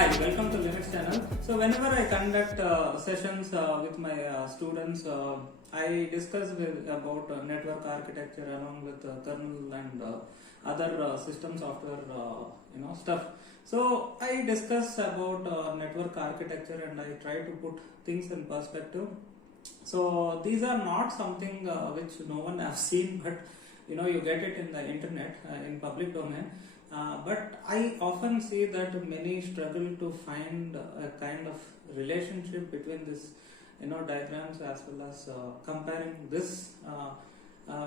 Hi, welcome to Linux channel. So whenever I conduct sessions with my students, I discuss about network architecture along with kernel and other system software stuff. So I discuss about network architecture and I try to put things in perspective. So these are not something which no one has seen, but you get it in the internet in public domain. But I often see that many struggle to find a kind of relationship between this diagrams as well as comparing this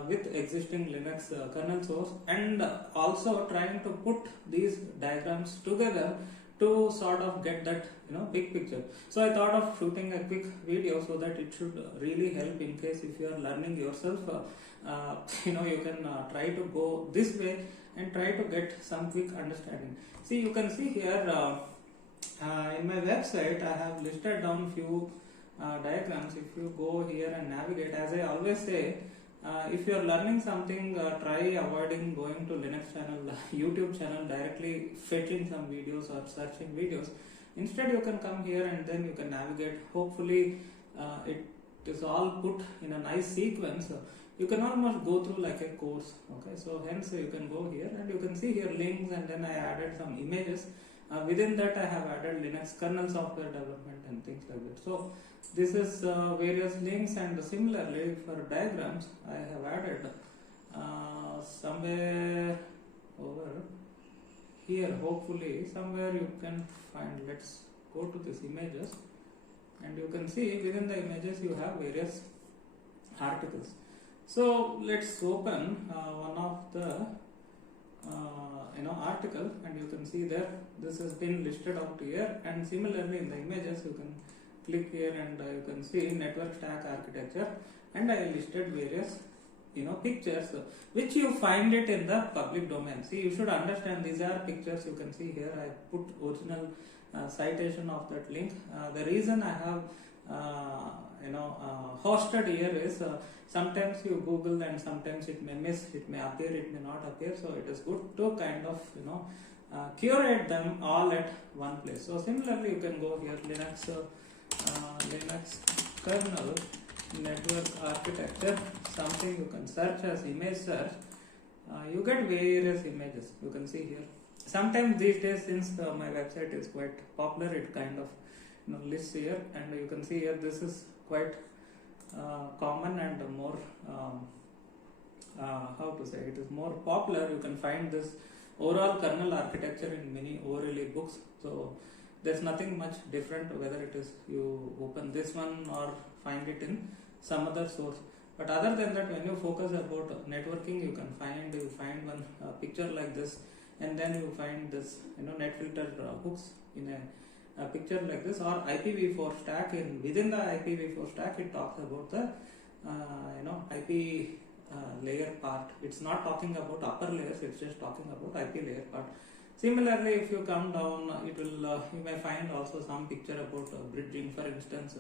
with existing Linux kernel source, and also trying to put these diagrams together to sort of get that big picture. So I thought of shooting a quick video so that it should really help in case if you are learning yourself. You can try to go this way and try to get some quick understanding. See, you can see here in my website I have listed down few diagrams. If you go here and navigate, as I always say, if you are learning something, try avoiding going to Linux channel, YouTube channel, directly fetching some videos or searching videos. Instead, you can come here and then you can navigate. Hopefully, it is all put in a nice sequence. You can almost go through like a course. Okay, so hence you can go here and you can see here links, and then I added some images. Within that, I have added Linux kernel software development and things like that. So this is various links, and similarly for diagrams, I have added somewhere over here. Hopefully, somewhere you can find. Let's go to these images, and you can see within the images you have various articles. So let's open one of the article, and you can see there this has been listed out here, and similarly in the images you can click here and you can see network stack architecture, and I listed various pictures which you find it in the public domain. See, you should understand these are pictures. You can see here I put original citation of that link. The reason I have hosted here is sometimes you Google and sometimes it may miss, it may appear, it may not appear. So it is good to kind of curate them all at one place. So similarly, you can go here Linux kernel network architecture, something you can search as image search. You get various images. You can see here. Sometimes these days, since my website is quite popular, it kind of lists here, and you can see here this is quite common and more how to say, it is more popular. You can find this overall kernel architecture in many ORLE books. So there's nothing much different whether it is you open this one or find it in some other source. But other than that, when you focus about networking, you find one picture like this, and then you find this netfilter hooks in a picture like this, or IPv4 stack. Within the IPv4 stack, it talks about the IP layer part. It's not talking about upper layers, it's just talking about IP layer part. Similarly, if you come down, it will you may find also some picture about bridging. For instance,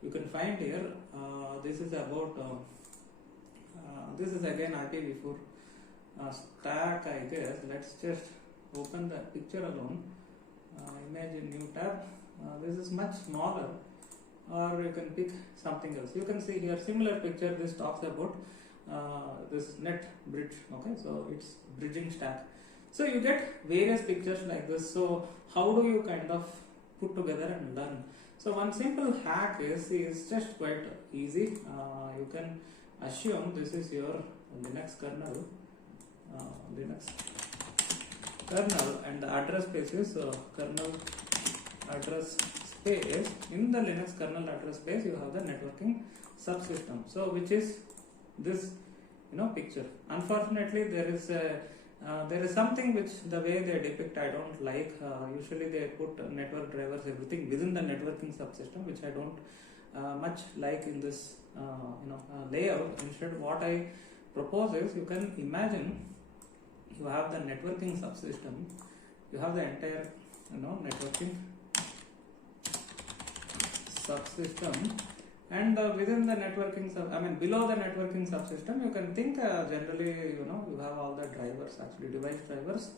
you can find here this is about this is again IPv4 stack, I guess. Let's just open the picture alone. Image in new tab. This is much smaller, or you can pick something else. You can see here similar picture. This talks about this net bridge. Okay, so it's bridging stack. So you get various pictures like this. So how do you kind of put together and learn? So one simple hack is just quite easy. You can assume this is your Linux kernel, and the address space is kernel address space. In the Linux kernel address space, you have the networking subsystem. So which is this picture. Unfortunately, there is something which the way they depict I don't like. Usually they put network drivers, everything within the networking subsystem, which I don't much like in this layout. Instead, what I propose is, you can imagine you have the networking subsystem, you have the entire networking subsystem, and within the networking below the networking subsystem, you can think generally you have all the drivers, actually device drivers,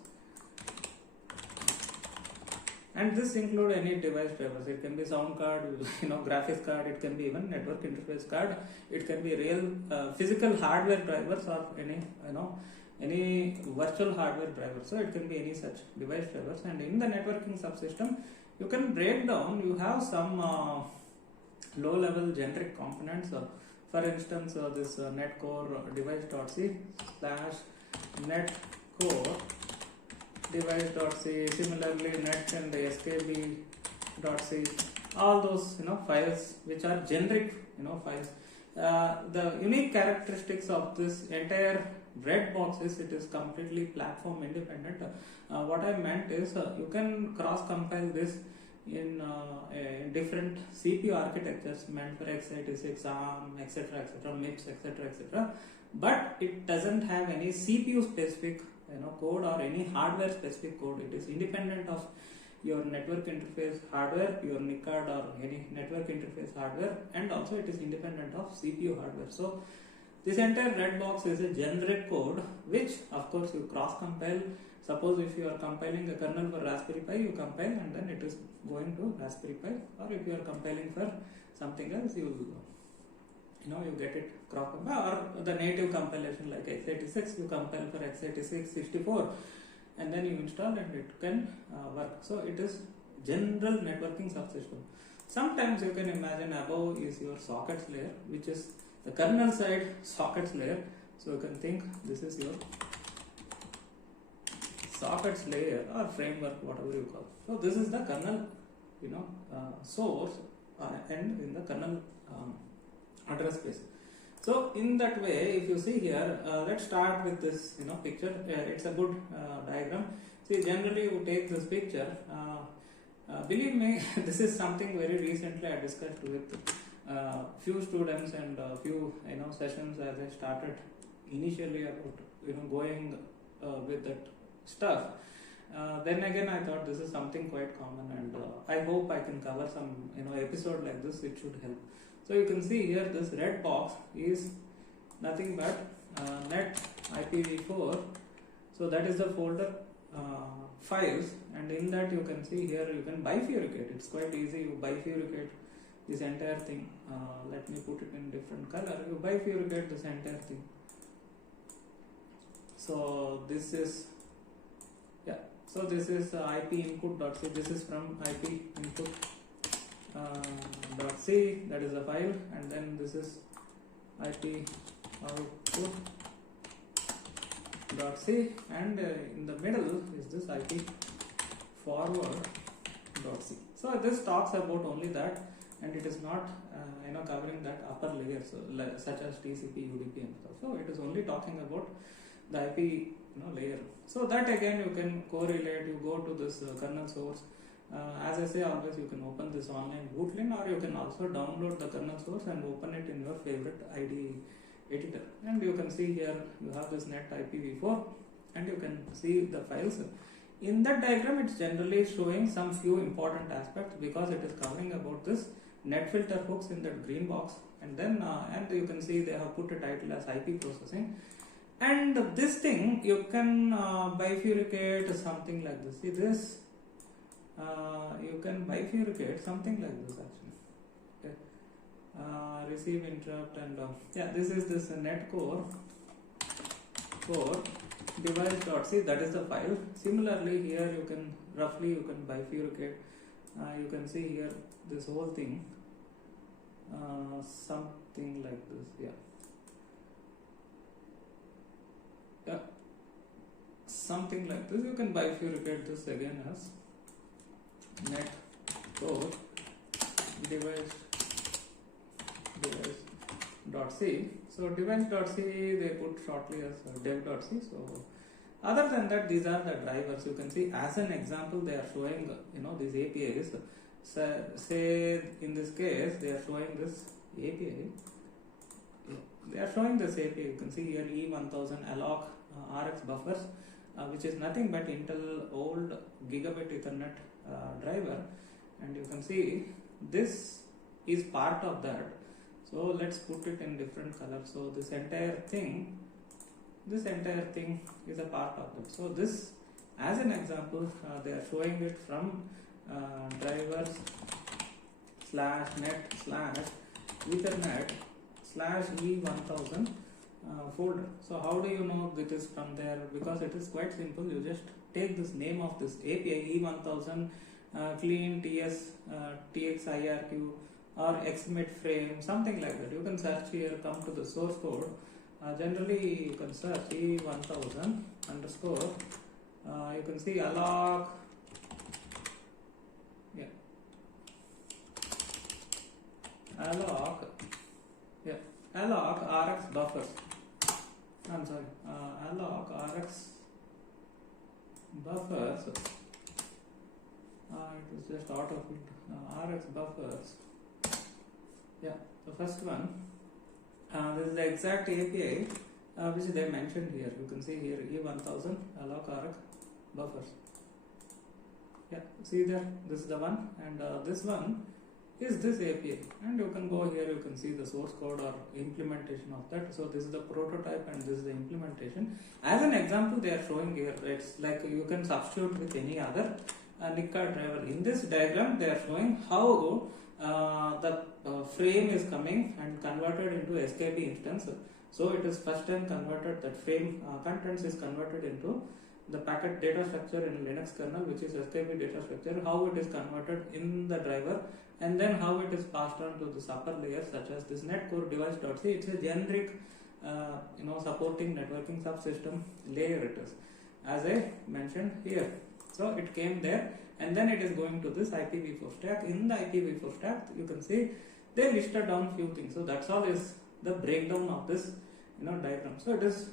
and this include any device drivers. It can be sound card, graphics card, it can be even network interface card, it can be real physical hardware drivers, or any virtual hardware driver. So it can be any such device drivers. And in the networking subsystem, you can break down, you have some low level generic components. For instance, this netcore device.c / netcore device.c, similarly net and skb.c, all those files which are generic files. The unique characteristics of this entire red box is it is completely platform independent. What I meant is you can cross compile this in different CPU architectures meant for x86, ARM, etc., MIPS, etc., but it doesn't have any CPU specific code or any hardware specific code. It is independent of your network interface hardware, your NIC card or any network interface hardware, and also it is independent of CPU hardware. So this entire red box is a generic code which of course you cross compile. Suppose if you are compiling a kernel for Raspberry Pi, you compile and then it is going to Raspberry Pi, or if you are compiling for something else, you get it cross compile, or the native compilation like x86, you compile for x86 64 and then you install and it can work. So it is general networking subsystem. Sometimes you can imagine above is your sockets layer, which is the kernel side sockets layer. So you can think this is your sockets layer or framework, whatever you call. So this is the kernel source and in the kernel address space. So in that way, if you see here, let's start with this picture. It's a good diagram. See, generally you take this picture. Believe me, this is something very recently I discussed with few students and few sessions as I started initially about going with that stuff. Then again I thought this is something quite common, and I hope I can cover some episode like this. It should help. So you can see here this red box is nothing but net IPv4. So that is the folder files, and in that you can see here you can bifurcate. It's quite easy. You bifurcate this entire thing. Let me put it in different color. You bifurcate this entire thing. So this is So this is IP input.c. This is from IP input .c, that is a file, and then this is IP output .c, and in the middle is this IP forward.c. So this talks about only that, and it is not covering that upper layer, so such as TCP, UDP, and stuff. So it is only talking about the IP layer. So that again you can correlate. You go to this kernel source. As I say always, you can open this online bootlin, or you can also download the kernel source and open it in your favorite IDE editor. And you can see here you have this net IPv4, and you can see the files. In that diagram, it's generally showing some few important aspects because it is covering about this netfilter hooks in that green box, and then and you can see they have put a title as IP processing. And this thing you can bifurcate something like this. See this, you can bifurcate something like this actually. Okay. Receive interrupt, and this is this netcore core device.c, that is the file. Similarly here you can bifurcate. You can see here this whole thing, something like this. Something like this. You can bifurcate this again as net core device.c. So device.c they put shortly as dev.c. So other than that, these are the drivers. You can see as an example they are showing these APIs. So say in this case they are showing this API. They are showing this API. You can see here E1000 alloc RX buffers, which is nothing but Intel old gigabit Ethernet driver, and you can see this is part of that. So let's put it in different color. So this entire thing is a part of that. So this, as an example, they are showing it from drivers slash net slash ethernet slash e1000 folder. So how do you know it is from there? Because it is quite simple. You just take this name of this API e1000 clean ts txirq or xmit frame, something like that. You can search here, come to the source code. Generally you can search e1000 underscore you can see alloc, yeah, alloc, yeah, alloc rx buffers. I'm sorry, alloc rx buffers. It is just autofilled. Rx buffers. Yeah, the first one. This is the exact API which they mentioned here. You can see here E1000 alloc rx buffers. Yeah, see there. This is the one, and this one is this API. And you can go here. You can see the source code or implementation of that. So this is the prototype, and this is the implementation. As an example, they are showing here. It's like you can substitute with any other NICA driver. In this diagram, they are showing how the frame is coming and converted into SKB instance. So it is first time converted, that frame contents is converted into the packet data structure in Linux kernel, which is SKB data structure, how it is converted in the driver, and then how it is passed on to this upper layer such as this netcore device.c. It's a generic supporting networking subsystem layer it is, as I mentioned here. So it came there, and then it is going to this IPv4 stack. In the IPv4 stack, you can see they listed down few things. So that's all is the breakdown of this diagram. So it is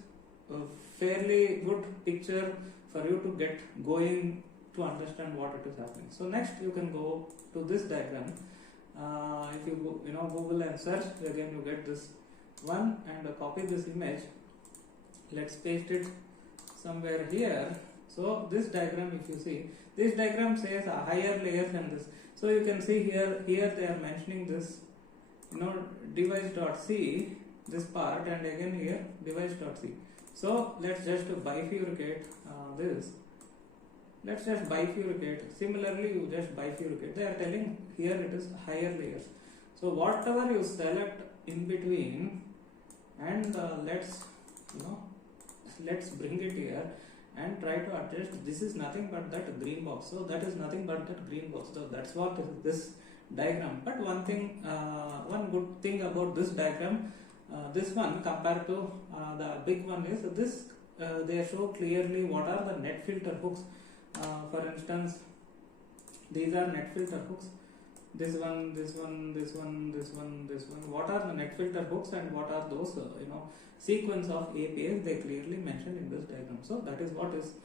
a fairly good picture for you to get going to understand what it is happening. So next you can go to this diagram. If you go, Google and search, again you get this one, and copy this image. Let's paste it somewhere here. So this diagram, if you see, this diagram says a higher layers and this. So you can see here they are mentioning this, device.c, this part, and again here device.c. So let's just bifurcate this. Let's just bifurcate. Similarly, you just bifurcate. They are telling here it is higher layers. So whatever you select in between, and let's bring it here and try to adjust. This is nothing but that green box. So that is nothing but that green box. So that's what is this diagram. But one good thing about this diagram, this one compared to the big one is this. They show clearly what are the net filter hooks. For instance, these are net filter hooks. This one, this one, this one, this one, this one. What are the net filter hooks and what are those sequence of APIs? They clearly mentioned in this diagram. So that is what is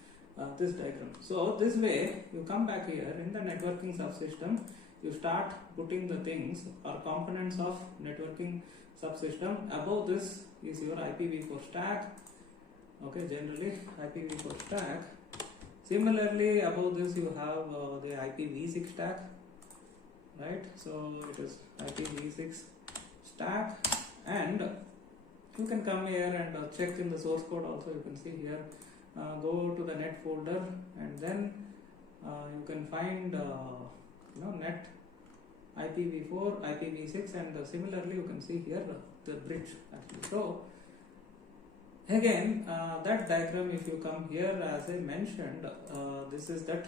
this diagram. So this way you come back here in the networking subsystem. You start putting the things or components of networking subsystem. Above this is your IPv4 stack. Okay, generally IPv4 stack. Similarly, above this you have the IPv6 stack, right? So it is IPv6 stack, and you can come here and check in the source code also. You can see here, go to the net folder, and then you can find net IPv4, IPv6, and similarly you can see here the bridge actually. So again, that diagram, if you come here, as I mentioned, this is that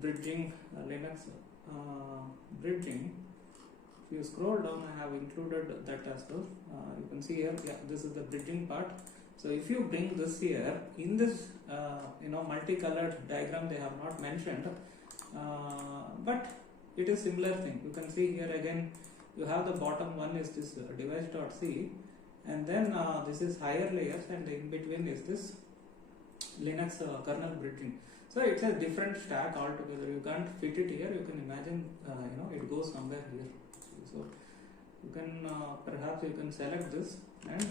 bridging, Linux bridging. If you scroll down, I have included that as well. You can see here, yeah, this is the bridging part. So if you bring this here, in this multicolored diagram, they have not mentioned, but it is similar thing. You can see here again, you have the bottom one is this device.c. And then this is higher layers, and in between is this Linux kernel bridging. So it's a different stack altogether. You can't fit it here. You can imagine, it goes somewhere here. So you can perhaps you can select this and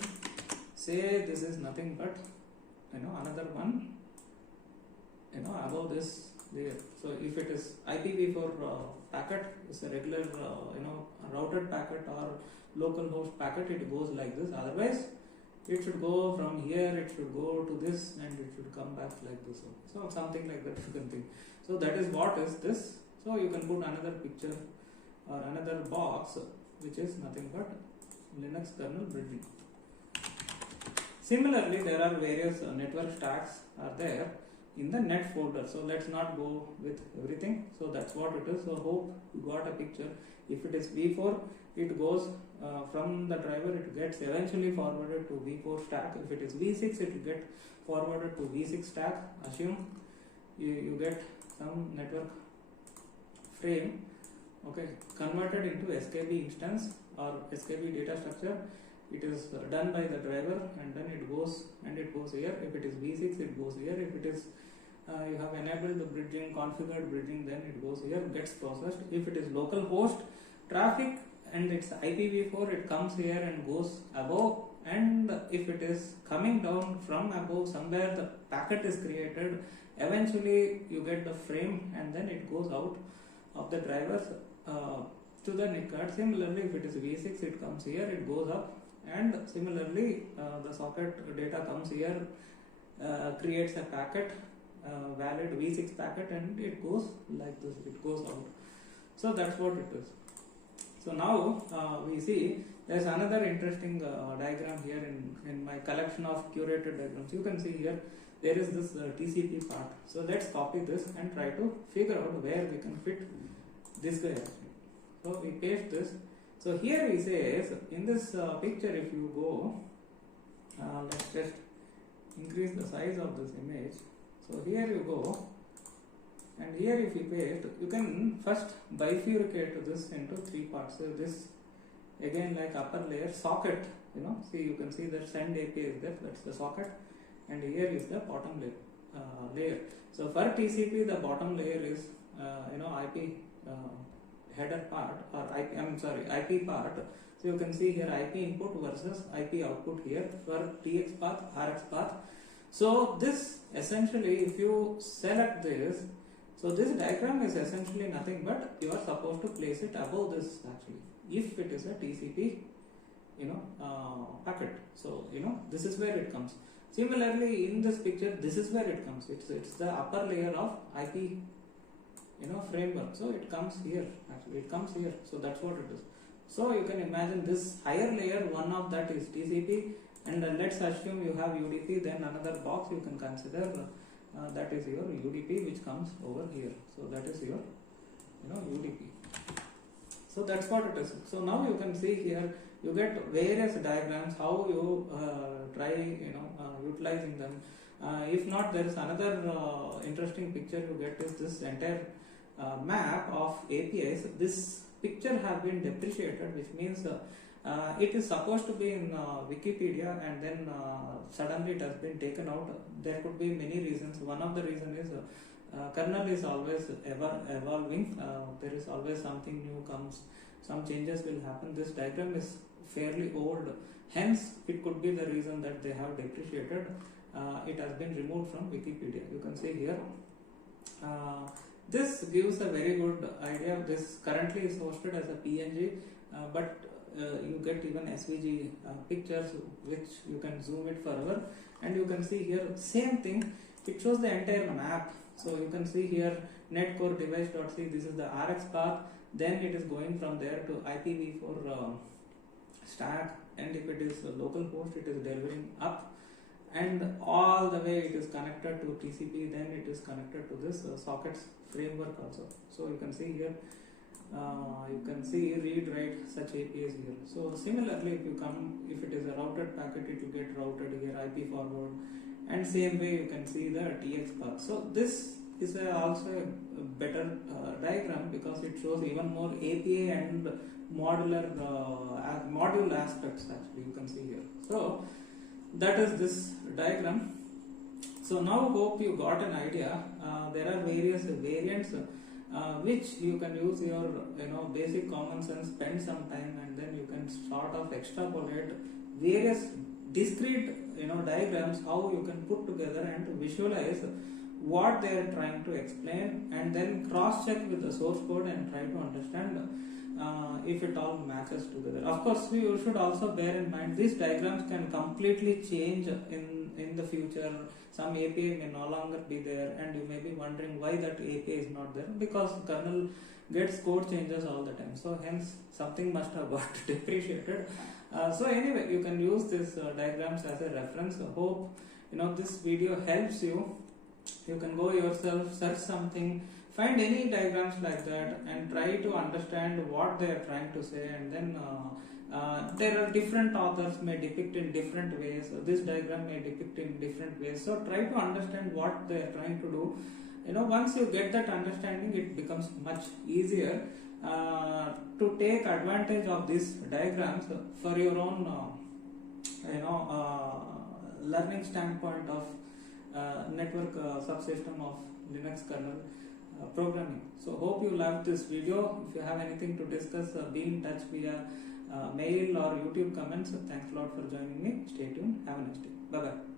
say this is nothing but another one above this layer. So if it is IPv4 packet, it's a regular routed packet or local host packet, it goes like this. Otherwise it should go from here, it should go to this, and it should come back like this. So something like that you can think. So that is what is this So you can put another picture or another box which is nothing but Linux kernel bridging. Similarly, there are various network stacks are there in the net folder. So let's not go with everything. So that's what it is. So hope you got a picture. If it is V4, it goes from the driver, it gets eventually forwarded to V4 stack. If it is V6, it will get forwarded to V6 stack. Assume you get some network frame, okay, converted into SKB instance or SKB data structure. It is done by the driver, and then it goes here. If it is V6, it goes here. If it is you have enabled the bridging, configured bridging, then it goes here, gets processed. If it is local host traffic and it's IPv4, it comes here and goes above. And if it is coming down from above, somewhere the packet is created, eventually you get the frame and then it goes out of the drivers to the NIC card. Similarly, if it is V6, it comes here, it goes up, and similarly the socket data comes here, creates a packet, valid V6 packet, and it goes like this, it goes out. So that's what it is. So now we see there's another interesting diagram here in my collection of curated diagrams. You can see here there is this TCP part. So let's copy this and try to figure out where we can fit this guy actually. So we paste this. So here he says in this picture, if you go, let's just increase the size of this image. So here you go, and here if you paste, you can first bifurcate this into three parts. So this again, like upper layer socket, see, you can see that send API is there, that's the socket, and here is the bottom layer. So for TCP, the bottom layer is IP header part, or IP part. So you can see here IP input versus IP output here for TX path, RX path. So this essentially, if you select this, so this diagram is essentially nothing but you are supposed to place it above this actually, if it is a TCP packet. So this is where it comes. Similarly, in this picture, this is where it comes. It's the upper layer of IP framework. So it comes here actually, it comes here. So that's what it is. So you can imagine this higher layer, one of that is TCP, and let's assume you have UDP, then another box you can consider that is your UDP, which comes over here. So that is your UDP. So that's what it is. So now you can see here you get various diagrams how you try utilizing them. If not, there is another interesting picture you get is this entire map of APIs. This picture have been depreciated, which means it is supposed to be in Wikipedia, and then suddenly it has been taken out. There could be many reasons. One of the reasons is kernel is always ever evolving. There is always something new comes, some changes will happen. This diagram is fairly old, hence it could be the reason that they have depreciated. It has been removed from Wikipedia. You can see here. This gives a very good idea. This currently is hosted as a PNG, but you get even SVG pictures which you can zoom it further, and you can see here same thing. It shows the entire map. So you can see here netcore device.c, this is the RX path, then it is going from there to IPv4 stack, and if it is a local host, it is delivering up, and all the way it is connected to TCP, then it is connected to this sockets framework also. So you can see here, you can see read write such APIs here. So similarly, if it is a routed packet, it will get routed here, IP forward, and same way you can see the TX path. So this is also a better diagram because it shows even more API and modular module aspects actually, you can see here. So that is this diagram. So now hope you got an idea. There are various variants which you can use your basic common sense, spend some time, and then you can sort of extrapolate various discrete diagrams, how you can put together and visualize what they are trying to explain, and then cross check with the source code and try to understand if it all matches together. Of course, you should also bear in mind these diagrams can completely change in in the future some API may no longer be there, and you may be wondering why that API is not there, because kernel gets code changes all the time, so hence something must have got depreciated. So anyway, you can use this diagrams as a reference. Hope this video helps you. You can go yourself, search something, find any diagrams like that, and try to understand what they are trying to say. And then there are different authors may depict in different ways. This diagram may depict in different ways. So try to understand what they are trying to do. Once you get that understanding, it becomes much easier to take advantage of these diagrams for your own learning standpoint of network subsystem of Linux kernel programming. So hope you loved this video. If you have anything to discuss, be in touch via mail or YouTube comments. Thanks a lot for joining me. Stay tuned. Have a nice day. Bye bye.